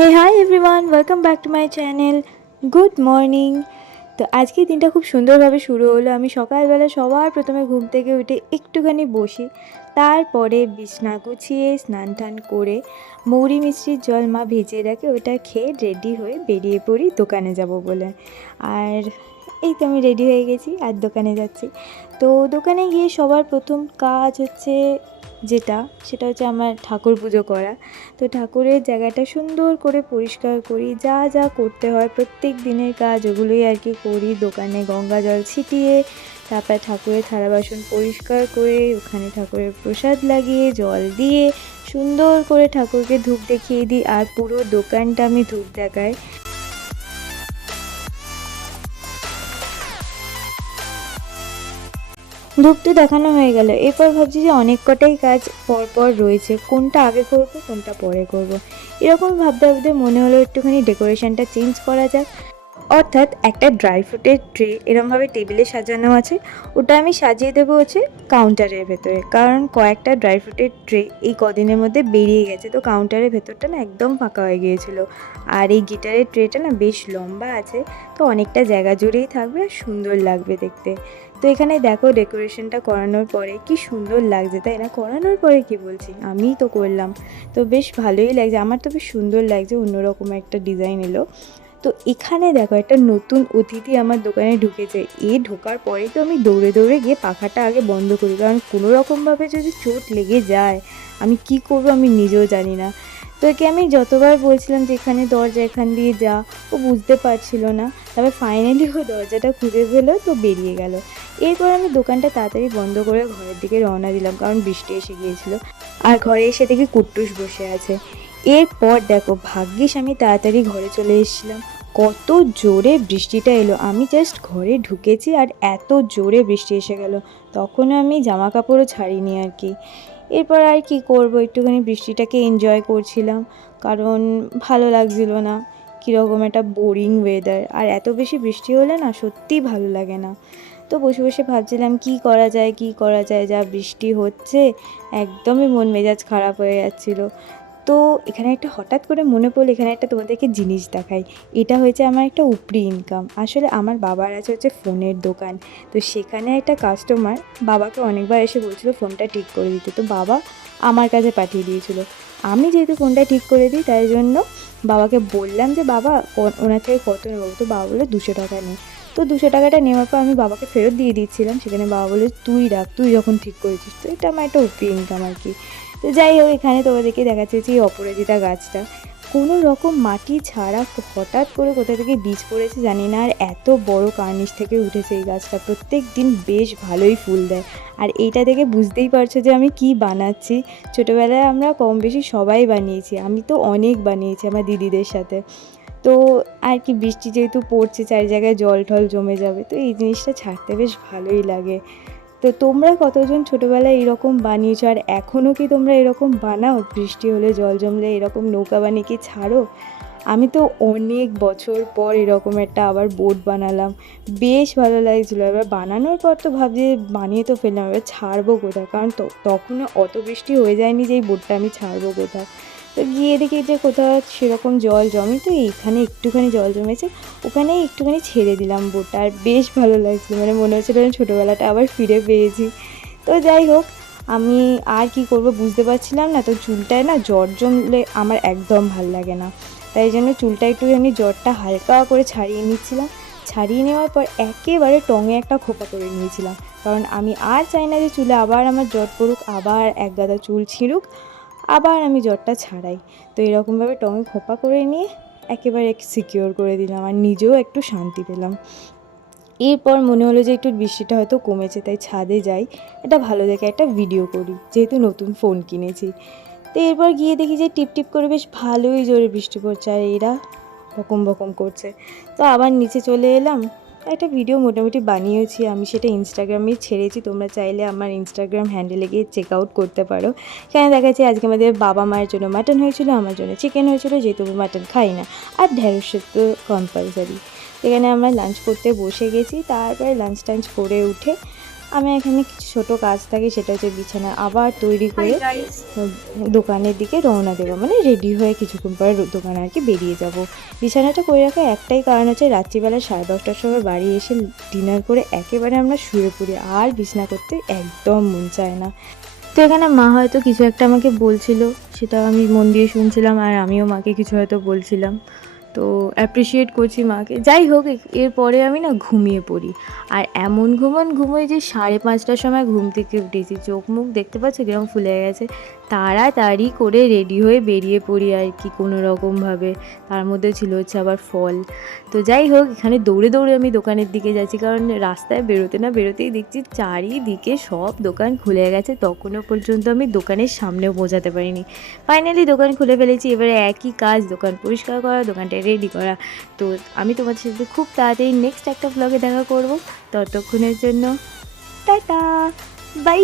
Hey hi everyone, welcome back to my channel. Good morning. তো আজকের দিনটা খুব সুন্দরভাবে শুরু হলো। আমি সকালবেলা সবার প্রথমে ঘুম থেকে উঠে একটুখানি বসি, তারপরে বিছনা গুছিয়ে স্নান টান করে মৌরি মিষ্টির জল মা ভিজিয়ে রাখে, ওটা খেয়ে রেডি হয়ে বেরিয়ে পড়ি দোকানে যাব বলে। আর এই তো আমি রেডি হয়ে গেছি আর দোকানে যাচ্ছি। তো দোকানে গিয়ে সবার প্রথম কাজ হচ্ছে সেটা হচ্ছে আমার ঠাকুর পুজো করা। তো ঠাকুরের জায়গাটা সুন্দর করে পরিষ্কার করি, যা যা করতে হয় প্রত্যেক দিনের কাজ ওগুলোই আর কি করি। দোকানে গঙ্গা জল ছিটিয়ে, তারপর ঠাকুরের থালা বাসন পরিষ্কার করে, ওখানে ঠাকুরের প্রসাদ লাগিয়ে জল দিয়ে সুন্দর করে ঠাকুরকে ধূপ দেখিয়ে দিই, আর পুরো দোকানটা আমি ধূপ দেখাই। ধূপ তো দেখানো হয়ে গেল, এরপর ভাবছি যে অনেক কটাই কাজ পর রয়েছে, কোনটা আগে করব কোনটা পরে করব। এরকম ভাবতে ভাবতে মনে হলো একটুখানি ডেকোরেশনটা চেঞ্জ করা যাক। অর্থাৎ একটা ড্রাই ফ্রুটের ট্রে এরমভাবে টেবিলে সাজানো আছে, ওটা আমি সাজিয়ে দেবো হচ্ছে কাউন্টারের ভেতরে, কারণ কয়েকটা ড্রাই ফ্রুটের ট্রে এই কদিনের মধ্যে বেরিয়ে গেছে। তো কাউন্টারের ভেতরটা না একদম ফাঁকা হয়ে গিয়েছিলো, আর এই গিটারের ট্রেটা না বেশ লম্বা আছে, তো অনেকটা জায়গা জুড়েই থাকবে আর সুন্দর লাগবে দেখতে। তো এখানে দেখো ডেকোরেশনটা করানোর পরে কি সুন্দর লাগছে, তাই না? করানোর পরে কি বলছি, আমিই তো করলাম, তো বেশ ভালোই লাগছে, আমার তো বেশ সুন্দর লাগছে, অন্যরকম একটা ডিজাইন এলো। তো এখানে দেখো একটা নতুন অতিথি আমার দোকানে ঢুকেছে, ঢোকার পরেই তো আমি দৌড়ে দৌড়ে গিয়ে পাখাটা আগে বন্ধ করি, কারণ কোনো রকমভাবে যদি চোট লেগে যায় আমি কি করব আমি নিজেও জানি না। তো একে আমি যতবার বলছিলাম যে এখানে দরজা, এখান দিয়ে যা, ও বুঝতে পারছিল না। তবে ফাইনালি ও দরজাটা খুঁজে পেলো, তো বেরিয়ে গেল। এরপর আমি দোকানটা তাড়াতাড়ি বন্ধ করে ঘরের দিকে রওনা দিলাম, কারণ বৃষ্টি এসে গিয়েছিল। আর ঘরে এসে দেখি কুট্টুস বসে আছে। এরপর দেখো ভাগ্যিস আমি তাড়াতাড়ি ঘরে চলে এসেছিলাম, কত জোরে বৃষ্টিটা এলো। আমি জাস্ট ঘরে ঢুকেছি আর এত জোরে বৃষ্টি এসে গেল, তখনও আমি জামা কাপড়ও ছাড়িনি আর কি। এরপর আর কি করব, একটুখানি বৃষ্টিটাকে এনজয় করছিলাম, কারণ ভালো লাগছিল না, কীরকম একটা বোরিং ওয়েদার, আর এত বেশি বৃষ্টি হলে না সত্যিই ভালো লাগে না। তো বসে বসে ভাবছিলাম কি করা যায় কি করা যায়, যা বৃষ্টি হচ্ছে একদমই মন মেজাজ খারাপ হয়ে যাচ্ছিলো। তো এখানে একটা হঠাৎ করে মনে পড়লো, এখানে একটা তোমাদেরকে জিনিস দেখাই। এটা হয়েছে আমার একটা উপরি ইনকাম। আসলে আমার বাবার আছে হচ্ছে ফোনের দোকান, তো সেখানে একটা কাস্টমার বাবাকে অনেকবার এসে বলছিলো ফোনটা ঠিক করে দিতে, তো বাবা আমার কাছে পাঠিয়ে দিয়েছিলো। আমি যেহেতু ফোনটা ঠিক করে দিই, তাই জন্য বাবাকে বললাম যে বাবা ওনার থেকে কত নেবো, তো বাবা বললো 200 টাকা নেই। তো 200 টাকাটা নেওয়ার পর আমি বাবাকে ফেরত দিয়ে দিচ্ছিলাম, সেখানে বাবা বললো তুই রাখ, তুই যখন ঠিক করেছিস। তো এটা আমার একটা উপরি ইনকাম আর কি। তো যাই হোক, এখানে তোমাদেরকে দেখাচ্ছে যে এই অপরাজিতা গাছটা কোনো রকম মাটি ছাড়া হঠাৎ করে কোথা থেকে বীজ পড়েছে জানি না, আর এত বড় কার্নিশ থেকে উঠেছে এই গাছটা, প্রত্যেক দিন বেশ ভালোই ফুল দেয়। আর এইটা দেখে বুঝতেই পারছো যে আমি কি বানাচ্ছি। ছোটোবেলায় আমরা কম বেশি সবাই বানিয়েছি, আমি তো অনেক বানিয়েছি আমার দিদিদের সাথে। তো আর কি, বৃষ্টি যেহেতু পড়ছে চারি জায়গায় জল টল জমে যাবে, তো এই জিনিসটা ছাড়তে বেশ ভালোই লাগে। তো তোমরা কতজন ছোটোবেলায় এরকম বানিয়েছো, আর এখনও কি তোমরা এরকম বানাও? বৃষ্টি হলে জল জমলে এরকম নৌকা বানিয়ে কি ছাড়ো? আমি তো অনেক বছর পর এরকম একটা আবার বোট বানালাম, বেশ ভালো লাগছিলো। এবার বানানোর পর তো ভাবছি বানিয়ে তো ফেললাম, এবার ছাড়বো কোথায়, কারণ তখনও অত বৃষ্টি হয়ে যায়নি যে এই বোটটা আমি ছাড়বো কোথায়। তো গিয়ে দেখি যে কোথাও সেরকম জল জমে, তো এইখানে একটুখানি জল জমেছে, ওখানে একটুখানি ছেড়ে দিলাম বোটটা, আর বেশ ভালো লাগছিলো, মানে মনে হচ্ছিলো ছোটোবেলাটা আবার ফিরে পেয়েছি। তো যাই হোক, আমি আর কি করব বুঝতে পারছিলাম না, তো চুলটায় না জ্বর জমলে আমার একদম ভাল লাগে না, তাই জন্য চুলটা একটুখানি জ্বরটা হালকা করে ছাড়িয়ে নিচ্ছিলাম। ছাড়িয়ে নেওয়ার পর একেবারে টঙে একটা খোপা করে নিয়েছিলাম, কারণ আমি আর চাই না যে চুলে আবার আমার জ্বর পড়ুক, আবার এক গাদা চুল ছিঁড়ুক, আবার আমি জ্বরটা ছাড়াই। তো এরকমভাবে টঙে খোপা করে নিয়ে একেবারে সিকিওর করে দিলাম, আর নিজেও একটু শান্তি পেলাম। এরপর মনে হলো যে একটু বৃষ্টিটা হয়তো কমেছে, তাই ছাদে যাই, এটা ভালো দেখে একটা ভিডিও করি, যেহেতু নতুন ফোন কিনেছি। তো এরপর গিয়ে দেখি যে টিপ টিপ করে বেশ ভালোই জোরে বৃষ্টি পড়ছে, আর এরা বকম বকম করছে। তো আবার নিচে চলে এলাম, একটা ভিডিও মোটামুটি বানিয়েছি আমি, সেটা ইনস্টাগ্রামে ছেড়েছি, তোমরা চাইলে আমার ইনস্টাগ্রাম হ্যান্ডেলে গিয়ে চেক আউট করতে পারো। এখানে দেখাচ্ছি আজকে আমাদের বাবা মায়ের জন্য মাটন হয়েছিল, আমার জন্য চিকেন হয়েছিল, যেহেতু আমি মাটন খাই না, আর ঢেঁড়সের তো কম্পালসারি। এখানে আমরা লাঞ্চ করতে বসে গেছি, তারপরে লাঞ্চ টাঞ্চ করে উঠে আমি এখানে কিছু ছোটো কাজ থাকে, সেটা হচ্ছে বিছানা আবার তৈরি করে দোকানের দিকে রওনা দেবো, মানে রেডি হয়ে কিছুক্ষণ পরে দোকানে আর কি বেরিয়ে যাব। বিছানাটা করে রাখা একটাই কারণ হচ্ছে রাত্রিবেলা 10:30টার সময় বাড়ি এসে ডিনার করে একেবারে আমরা শুয়ে পড়ি, আর বিছানা করতে একদম মন চায় না। তো এখানে মা হয়তো কিছু একটা আমাকে বলছিল, সেটা আমি মন দিয়ে শুনছিলাম, আর আমিও মাকে কিছু হয়তো বলছিলাম, তো অ্যাপ্রিসিয়েট করছি মাকে। যাই হোক, এরপরে আমি না ঘুমিয়ে পড়ি, আর এমন ঘুমোই যে 5:30টার সময় ঘুম থেকে উঠেছি। চোখ মুখ দেখতে পাচ্ছি কিরকম ফুলে গেছে। তাড়াতাড়ি করে রেডি হয়ে বেরিয়ে পড়ি আর কি কোনো রকমভাবে। তার মধ্যে ছিল হচ্ছে আবার ফল। তো যাই হোক, এখানে দৌড়ে দৌড়ে আমি দোকানের দিকে যাচ্ছি, কারণ রাস্তায় বেরোতে না বেরোতেই দেখছি চারিদিকে সব দোকান খুলে গেছে। তখনও পর্যন্ত আমি দোকানের সামনেও পৌঁছাতে পারিনি। ফাইনালি দোকান খুলে ফেলেছি। এবারে একই কাজ, দোকান পরিষ্কার করা, দোকানটা রেডি করা। তো আমি তোমাদের সাথে খুব তাড়াতাড়ি নেক্সট একটা ব্লগে দেখা করব। ততক্ষণের জন্য টাটা, বাই।